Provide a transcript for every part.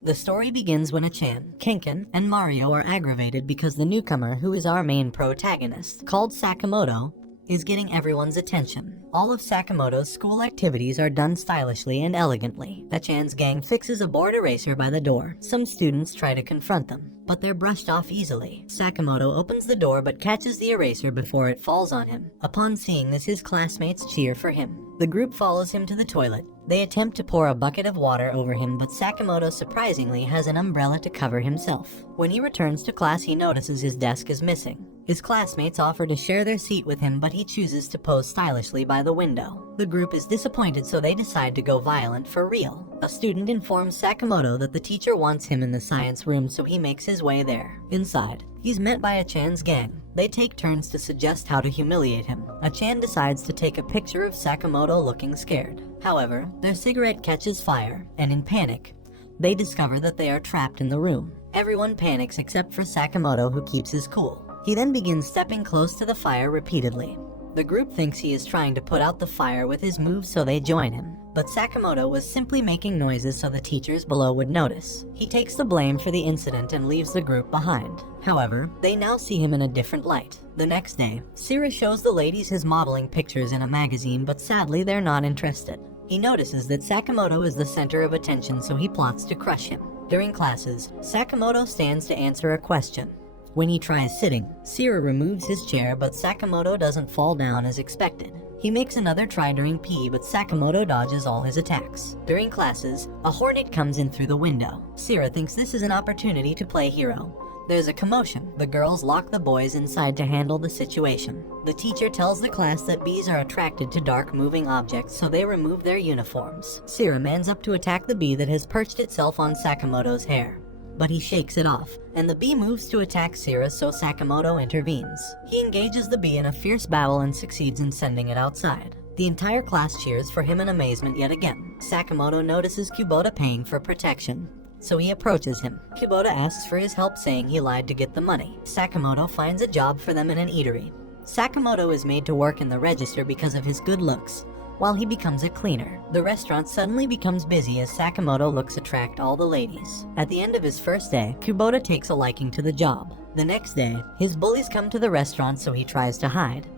The story begins when Achan, Kenken, and Mario are aggravated because the newcomer, who is our main protagonist, called Sakamoto, is getting everyone's attention. All of Sakamoto's school activities are done stylishly and elegantly. Achan's gang fixes a board eraser by the door. Some students try to confront them, but they're brushed off easily. Sakamoto opens the door but catches the eraser before it falls on him. Upon seeing this, his classmates cheer for him. The group follows him to the toilet. They attempt to pour a bucket of water over him, but Sakamoto surprisingly has an umbrella to cover himself. When he returns to class, he notices his desk is missing. His classmates offer to share their seat with him, but he chooses to pose stylishly by the window. The group is disappointed, so they decide to go violent for real. A student informs Sakamoto that the teacher wants him in the science room, so he makes his way there. Inside, he's met by Achan's gang. They take turns to suggest how to humiliate him. Achan decides to take a picture of Sakamoto looking scared. However, their cigarette catches fire, and in panic, they discover that they are trapped in the room. Everyone panics except for Sakamoto, who keeps his cool. He then begins stepping close to the fire repeatedly. The group thinks he is trying to put out the fire with his moves, so they join him. But Sakamoto was simply making noises so the teachers below would notice. He takes the blame for the incident and leaves the group behind. However, they now see him in a different light. The next day, Sira shows the ladies his modeling pictures in a magazine, but sadly they're not interested. He notices that Sakamoto is the center of attention, so he plots to crush him. During classes, Sakamoto stands to answer a question. When he tries sitting, Sira removes his chair, but Sakamoto doesn't fall down as expected. He makes another try during PE, but Sakamoto dodges all his attacks. During classes, a hornet comes in through the window. Sira thinks this is an opportunity to play hero. There's a commotion. The girls lock the boys inside to handle the situation. The teacher tells the class that bees are attracted to dark moving objects, so they remove their uniforms. Sira mans up to attack the bee that has perched itself on Sakamoto's hair, but he shakes it off, and the bee moves to attack Sira, so Sakamoto intervenes. He engages the bee in a fierce battle and succeeds in sending it outside. The entire class cheers for him in amazement yet again. Sakamoto notices Kubota paying for protection, so he approaches him. Kubota asks for his help, saying he lied to get the money. Sakamoto finds a job for them in an eatery. Sakamoto is made to work in the register because of his good looks, while he becomes a cleaner. The restaurant suddenly becomes busy as Sakamoto looks attract all the ladies. At the end of his first day, Kubota takes a liking to the job. The next day, his bullies come to the restaurant, so he tries to hide,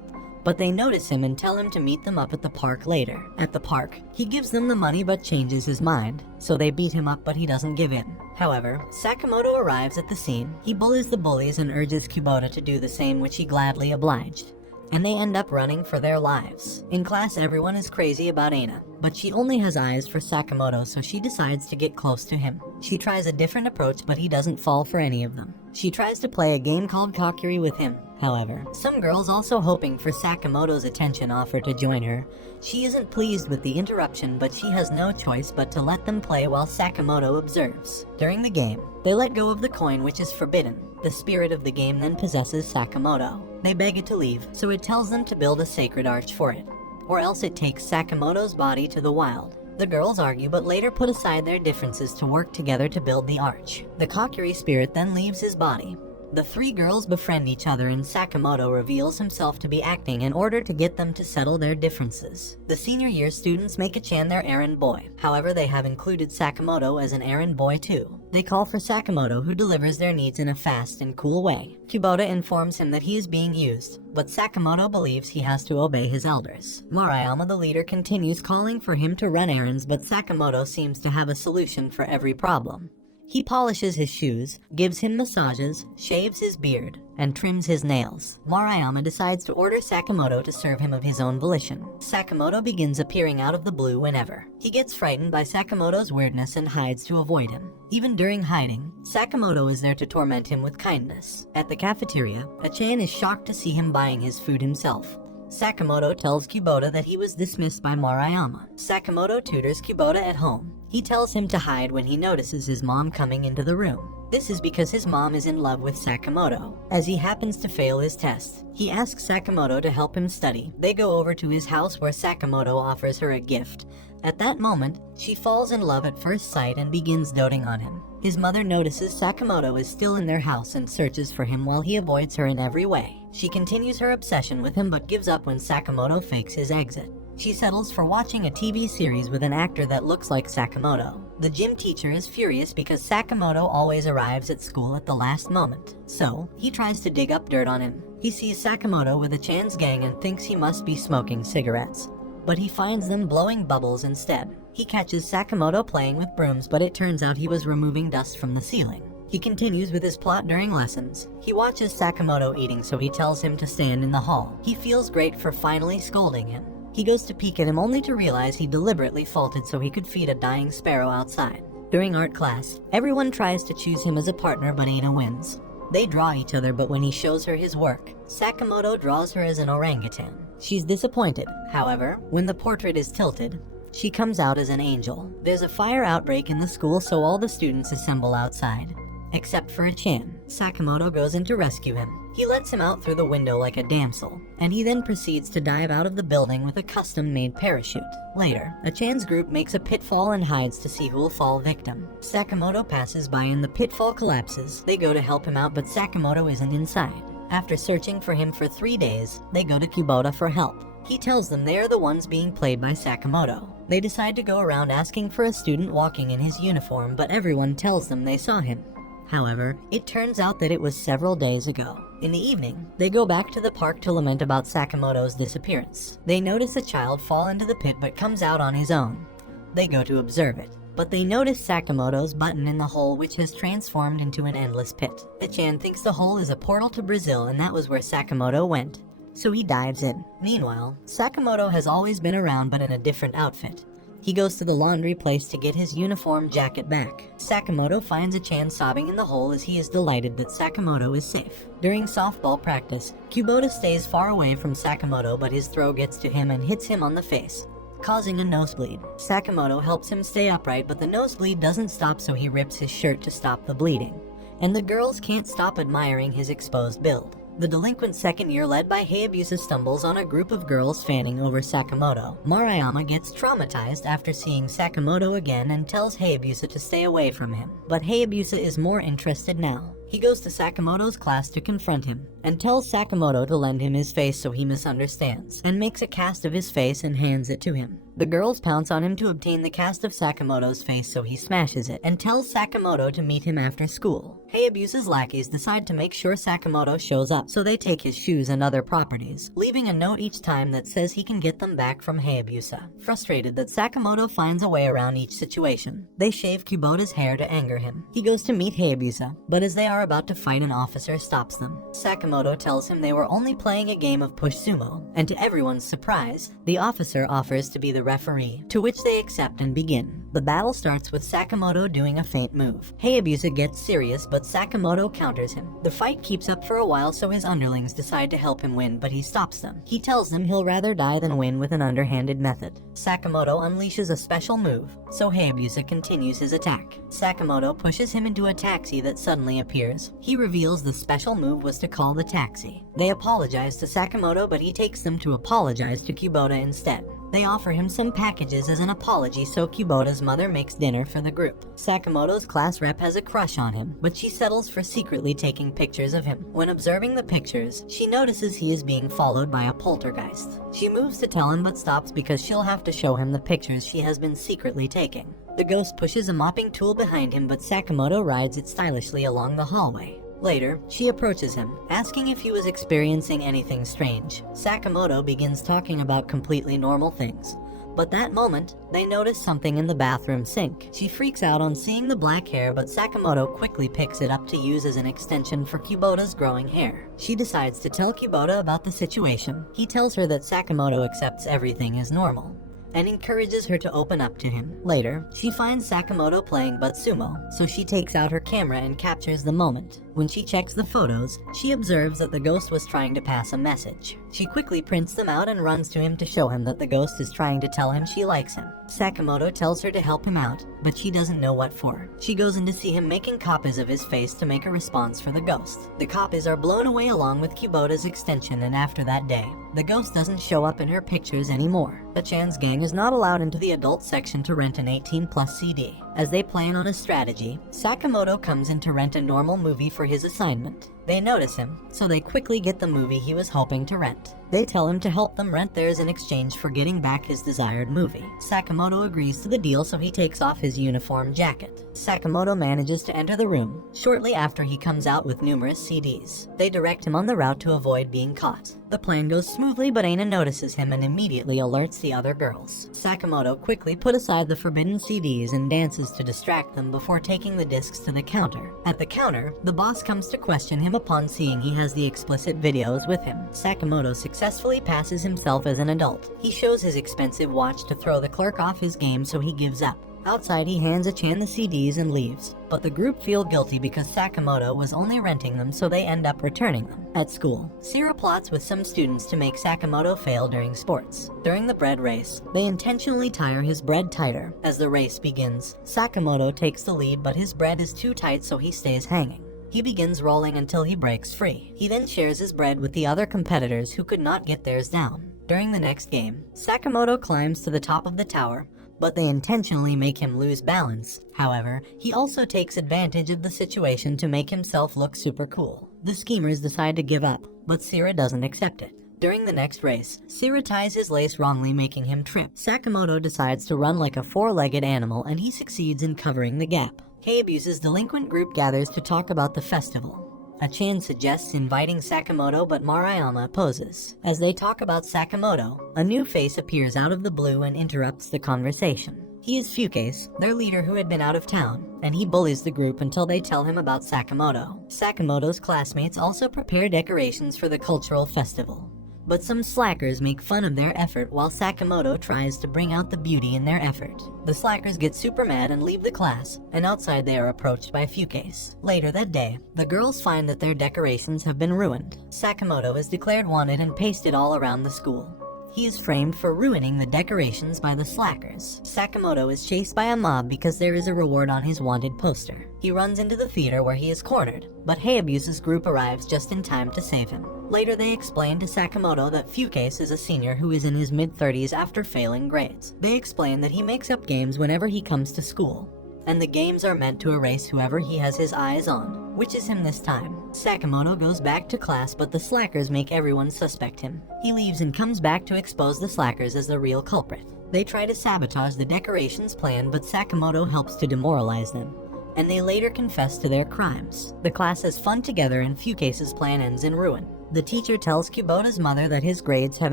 but they notice him and tell him to meet them up at the park later. At the park, he gives them the money but changes his mind, so they beat him up, but he doesn't give in. However, Sakamoto arrives at the scene. He bullies the bullies and urges Kubota to do the same, which he gladly obliged, and they end up running for their lives. In class, everyone is crazy about Aina, but she only has eyes for Sakamoto, so she decides to get close to him. She tries a different approach, but he doesn't fall for any of them. She tries to play a game called Kokiri with him. However, some girls, also hoping for Sakamoto's attention, offer to join her. She isn't pleased with the interruption, but she has no choice but to let them play while Sakamoto observes. During the game, they let go of the coin, which is forbidden. The spirit of the game then possesses Sakamoto. They beg it to leave, so it tells them to build a sacred arch for it, or else it takes Sakamoto's body to the wild. The girls argue, but later put aside their differences to work together to build the arch. The Kokiri spirit then leaves his body. The three girls befriend each other, and Sakamoto reveals himself to be acting in order to get them to settle their differences. The senior year students make Achan their errand boy. However, they have included Sakamoto as an errand boy too. They call for Sakamoto, who delivers their needs in a fast and cool way. Kubota informs him that he is being used, but Sakamoto believes he has to obey his elders. Marayama, the leader, continues calling for him to run errands, but Sakamoto seems to have a solution for every problem. He polishes his shoes, gives him massages, shaves his beard, and trims his nails. Marayama decides to order Sakamoto to serve him of his own volition. Sakamoto begins appearing out of the blue whenever. He gets frightened by Sakamoto's weirdness and hides to avoid him. Even during hiding, Sakamoto is there to torment him with kindness. At the cafeteria, Achan is shocked to see him buying his food himself. Sakamoto tells Kubota that he was dismissed by Marayama. Sakamoto tutors Kubota at home. He tells him to hide when he notices his mom coming into the room. This is because his mom is in love with Sakamoto, as he happens to fail his test. He asks Sakamoto to help him study. They go over to his house, where Sakamoto offers her a gift. At that moment, she falls in love at first sight and begins doting on him. His mother notices Sakamoto is still in their house and searches for him while he avoids her in every way. She continues her obsession with him but gives up when Sakamoto fakes his exit. She settles for watching a TV series with an actor that looks like Sakamoto. The gym teacher is furious because Sakamoto always arrives at school at the last moment, so he tries to dig up dirt on him. He sees Sakamoto with a Chan's gang and thinks he must be smoking cigarettes, but he finds them blowing bubbles instead. He catches Sakamoto playing with brooms, but it turns out he was removing dust from the ceiling. He continues with his plot during lessons. He watches Sakamoto eating, so he tells him to stand in the hall. He feels great for finally scolding him. He goes to peek at him only to realize he deliberately faulted so he could feed a dying sparrow outside. During art class, everyone tries to choose him as a partner, but Ada wins. They draw each other, but when he shows her his work, Sakamoto draws her as an orangutan. She's disappointed. However, when the portrait is tilted, she comes out as an angel. There's a fire outbreak in the school, so all the students assemble outside, except for a Chan. Sakamoto goes in to rescue him. He lets him out through the window like a damsel, and he then proceeds to dive out of the building with a custom-made parachute. Later, a Chan's group makes a pitfall and hides to see who'll fall victim. Sakamoto passes by and the pitfall collapses. They go to help him out, but Sakamoto isn't inside. After searching for him for 3 days, they go to Kubota for help. He tells them they are the ones being played by Sakamoto. They decide to go around asking for a student walking in his uniform, but everyone tells them they saw him. However, it turns out that it was several days ago. In the evening, they go back to the park to lament about Sakamoto's disappearance. They notice a child fall into the pit but comes out on his own. They go to observe it, but they notice Sakamoto's button in the hole, which has transformed into an endless pit. The Chan thinks the hole is a portal to Brazil, and that was where Sakamoto went, so he dives in. Meanwhile, Sakamoto has always been around, but in a different outfit. He goes to the laundry place to get his uniform jacket back. Sakamoto finds a Chan sobbing in the hole as he is delighted that Sakamoto is safe. During softball practice, Kubota stays far away from Sakamoto, but his throw gets to him and hits him on the face, causing a nosebleed. Sakamoto helps him stay upright, but the nosebleed doesn't stop, so he rips his shirt to stop the bleeding. And the girls can't stop admiring his exposed build. The delinquent second year led by Hayabusa stumbles on a group of girls fanning over Sakamoto. Maruyama gets traumatized after seeing Sakamoto again and tells Hayabusa to stay away from him. But Hayabusa is more interested now. He goes to Sakamoto's class to confront him, and tells Sakamoto to lend him his face, so he misunderstands, and makes a cast of his face and hands it to him. The girls pounce on him to obtain the cast of Sakamoto's face, so he smashes it, and tells Sakamoto to meet him after school. Hayabusa's lackeys decide to make sure Sakamoto shows up, so they take his shoes and other properties, leaving a note each time that says he can get them back from Hayabusa. Frustrated that Sakamoto finds a way around each situation, they shave Kubota's hair to anger him. He goes to meet Hayabusa, but as they are about to fight, an officer stops them. Sakamoto tells him they were only playing a game of push sumo, and to everyone's surprise, the officer offers to be the referee, to which they accept and begin. The battle starts with Sakamoto doing a feint move. Hayabusa gets serious, but Sakamoto counters him. The fight keeps up for a while, so his underlings decide to help him win, but he stops them. He tells them he'll rather die than win with an underhanded method. Sakamoto unleashes a special move, so Hayabusa continues his attack. Sakamoto pushes him into a taxi that suddenly appears. He reveals the special move was to call the taxi. They apologize to Sakamoto, but he takes them to apologize to Kubota instead. They offer him some packages as an apology, so Kubota's mother makes dinner for the group. Sakamoto's class rep has a crush on him, but she settles for secretly taking pictures of him. When observing the pictures, she notices he is being followed by a poltergeist. She moves to tell him, but stops because she'll have to show him the pictures she has been secretly taking. The ghost pushes a mopping tool behind him, but Sakamoto rides it stylishly along the hallway. Later, she approaches him, asking if he was experiencing anything strange. Sakamoto begins talking about completely normal things, but that moment, they notice something in the bathroom sink. She freaks out on seeing the black hair, but Sakamoto quickly picks it up to use as an extension for Kubota's growing hair. She decides to tell Kubota about the situation. He tells her that Sakamoto accepts everything as normal, and encourages her to open up to him. Later, she finds Sakamoto playing butt sumo, so she takes out her camera and captures the moment. When she checks the photos, she observes that the ghost was trying to pass a message. She quickly prints them out and runs to him to show him that the ghost is trying to tell him she likes him. Sakamoto tells her to help him out, but she doesn't know what for. She goes in to see him making copies of his face to make a response for the ghost. The copies are blown away along with Kubota's extension, and after that day, the ghost doesn't show up in her pictures anymore. The Chan's gang is not allowed into the adult section to rent an 18+ CD. As they plan on a strategy, Sakamoto comes in to rent a normal movie for his assignment. They notice him, so they quickly get the movie he was hoping to rent. They tell him to help them rent theirs in exchange for getting back his desired movie. Sakamoto agrees to the deal, so he takes off his uniform jacket. Sakamoto manages to enter the room. Shortly after, he comes out with numerous CDs. They direct him on the route to avoid being caught. The plan goes smoothly, but Aina notices him and immediately alerts the other girls. Sakamoto quickly put aside the forbidden CDs and dances to distract them before taking the discs to the counter. At the counter, the boss comes to question him upon seeing he has the explicit videos with him. Sakamoto successfully passes himself as an adult. He shows his expensive watch to throw the clerk off his game, so he gives up. Outside, he hands Achan the CDs and leaves, but the group feel guilty because Sakamoto was only renting them, so they end up returning them. At school, Sira plots with some students to make Sakamoto fail during sports. During the bread race, they intentionally tire his bread tighter. As the race begins, Sakamoto takes the lead, but his bread is too tight, so he stays hanging. He begins rolling until he breaks free. He then shares his bread with the other competitors who could not get theirs down. During the next game, Sakamoto climbs to the top of the tower, but they intentionally make him lose balance. However, he also takes advantage of the situation to make himself look super cool. The schemers decide to give up, but Sira doesn't accept it. During the next race, Sira ties his lace wrongly, making him trip. Sakamoto decides to run like a four-legged animal, and he succeeds in covering the gap. Hayabusa's delinquent group gathers to talk about the festival. Achan suggests inviting Sakamoto, but Maruyama opposes. As they talk about Sakamoto, a new face appears out of the blue and interrupts the conversation. He is Fukase, their leader who had been out of town, and he bullies the group until they tell him about Sakamoto. Sakamoto's classmates also prepare decorations for the cultural festival, but some slackers make fun of their effort while Sakamoto tries to bring out the beauty in their effort. The slackers get super mad and leave the class, and outside they are approached by Fukase. Later that day, the girls find that their decorations have been ruined. Sakamoto is declared wanted and pasted all around the school. He is framed for ruining the decorations by the slackers. Sakamoto is chased by a mob because there is a reward on his wanted poster. He runs into the theater where he is cornered, but Hayabusa's group arrives just in time to save him. Later they explain to Sakamoto that Fukase is a senior who is in his mid-30s after failing grades. They explain that he makes up games whenever he comes to school, and the games are meant to erase whoever he has his eyes on, which is him this time. Sakamoto goes back to class, but the slackers make everyone suspect him. He leaves and comes back to expose the slackers as the real culprit. They try to sabotage the decorations plan, but Sakamoto helps to demoralize them, and they later confess to their crimes. The class has fun together, and Fukase's plan ends in ruin. The teacher tells Kubota's mother that his grades have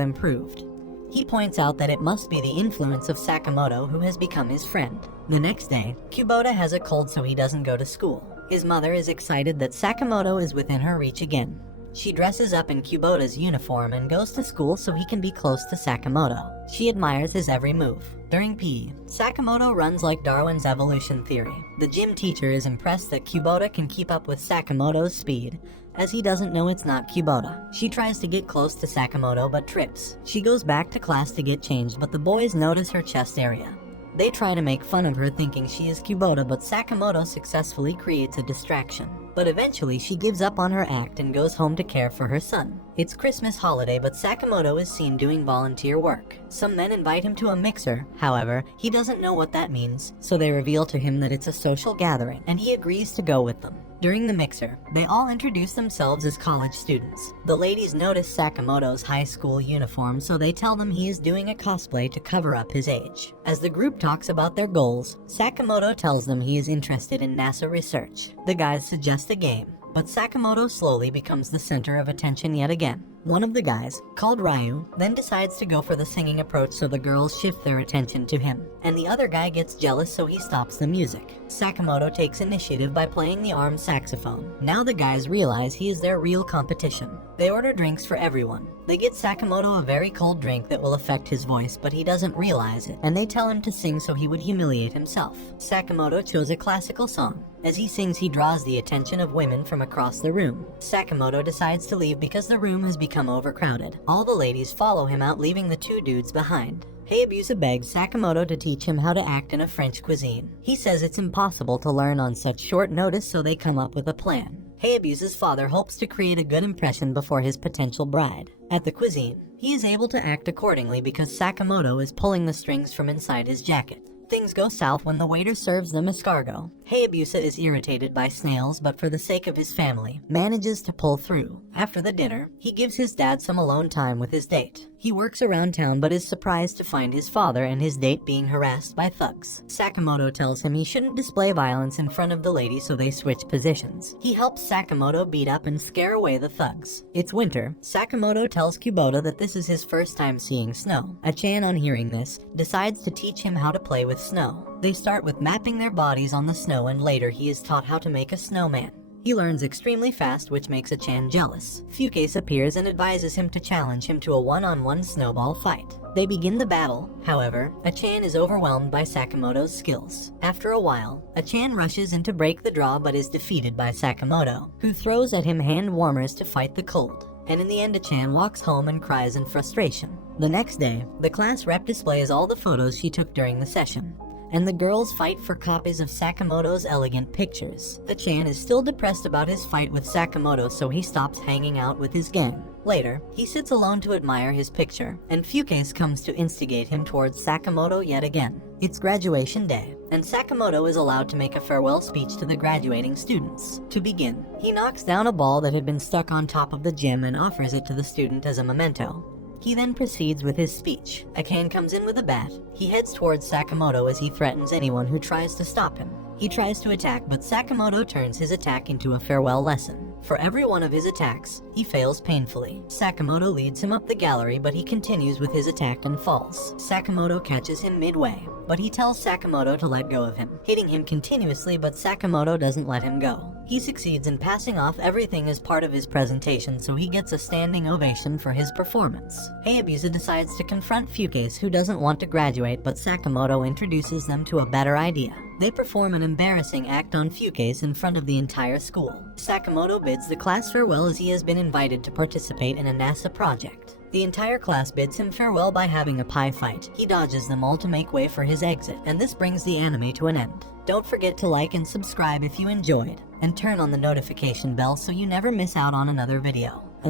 improved. He points out that it must be the influence of Sakamoto, who has become his friend. The next day, Kubota has a cold, so he doesn't go to school. His mother is excited that Sakamoto is within her reach again. She dresses up in Kubota's uniform and goes to school so he can be close to Sakamoto. She admires his every move. During PE, Sakamoto runs like Darwin's evolution theory. The gym teacher is impressed that Kubota can keep up with Sakamoto's speed, as he doesn't know it's not Kubota. She tries to get close to Sakamoto but trips. She goes back to class to get changed, but the boys notice her chest area. They try to make fun of her thinking she is Kubota, but Sakamoto successfully creates a distraction. But eventually she gives up on her act and goes home to care for her son. It's Christmas holiday, but Sakamoto is seen doing volunteer work. Some men invite him to a mixer. However, he doesn't know what that means, so they reveal to him that it's a social gathering, and he agrees to go with them. During the mixer, they all introduce themselves as college students. The ladies notice Sakamoto's high school uniform, so they tell them he is doing a cosplay to cover up his age. As the group talks about their goals, Sakamoto tells them he is interested in NASA research. The guys suggest a game, but Sakamoto slowly becomes the center of attention yet again. One of the guys, called Ryu, then decides to go for the singing approach, so the girls shift their attention to him, and the other guy gets jealous, so he stops the music. Sakamoto takes initiative by playing the armed saxophone. Now the guys realize he is their real competition. They order drinks for everyone. They get Sakamoto a very cold drink that will affect his voice, but he doesn't realize it, and they tell him to sing so he would humiliate himself. Sakamoto chose a classical song. As he sings, he draws the attention of women from across the room. Sakamoto decides to leave because the room has become overcrowded. All the ladies follow him out, leaving the two dudes behind. Hayabusa begs Sakamoto to teach him how to act in a French cuisine. He says it's impossible to learn on such short notice, so they come up with a plan. Hayabusa's father hopes to create a good impression before his potential bride. At the cuisine, he is able to act accordingly because Sakamoto is pulling the strings from inside his jacket. Things go south when the waiter serves them escargot. Hayabusa is irritated by snails, but for the sake of his family, manages to pull through. After the dinner, he gives his dad some alone time with his date. He works around town but is surprised to find his father and his date being harassed by thugs. Sakamoto tells him he shouldn't display violence in front of the lady, so they switch positions. He helps Sakamoto beat up and scare away the thugs. It's winter. Sakamoto tells Kubota that this is his first time seeing snow. Achan, on hearing this, decides to teach him how to play with snow. They start with mapping their bodies on the snow, and later he is taught how to make a snowman. He learns extremely fast, which makes Achan jealous. Fukes appears and advises him to challenge him to a one-on-one snowball fight. They begin the battle. However, Achan is overwhelmed by Sakamoto's skills. After a while, Achan rushes in to break the draw but is defeated by Sakamoto, who throws at him hand warmers to fight the cold. And in the end, Achan walks home and cries in frustration. The next day, the class rep displays all the photos she took during the session, and the girls fight for copies of Sakamoto's elegant pictures. Achan is still depressed about his fight with Sakamoto, so he stops hanging out with his gang. Later, he sits alone to admire his picture, and Fukes comes to instigate him towards Sakamoto yet again. It's graduation day, and Sakamoto is allowed to make a farewell speech to the graduating students. To begin, he knocks down a ball that had been stuck on top of the gym and offers it to the student as a memento. He then proceeds with his speech. Achan comes in with a bat. He heads towards Sakamoto as he threatens anyone who tries to stop him. He tries to attack, but Sakamoto turns his attack into a farewell lesson. For every one of his attacks, he fails painfully. Sakamoto leads him up the gallery, but he continues with his attack and falls. Sakamoto catches him midway, but he tells Sakamoto to let go of him, hitting him continuously, but Sakamoto doesn't let him go. He succeeds in passing off everything as part of his presentation, so he gets a standing ovation for his performance. Hayabusa decides to confront Fukes, who doesn't want to graduate, but Sakamoto introduces them to a better idea. They perform an embarrassing act on Fukes in front of the entire school. Sakamoto bids the class farewell as he has been invited to participate in a NASA project. The entire class bids him farewell by having a pie fight. He dodges them all to make way for his exit, and this brings the anime to an end. Don't forget to like and subscribe if you enjoyed, and turn on the notification bell so you never miss out on another video. Until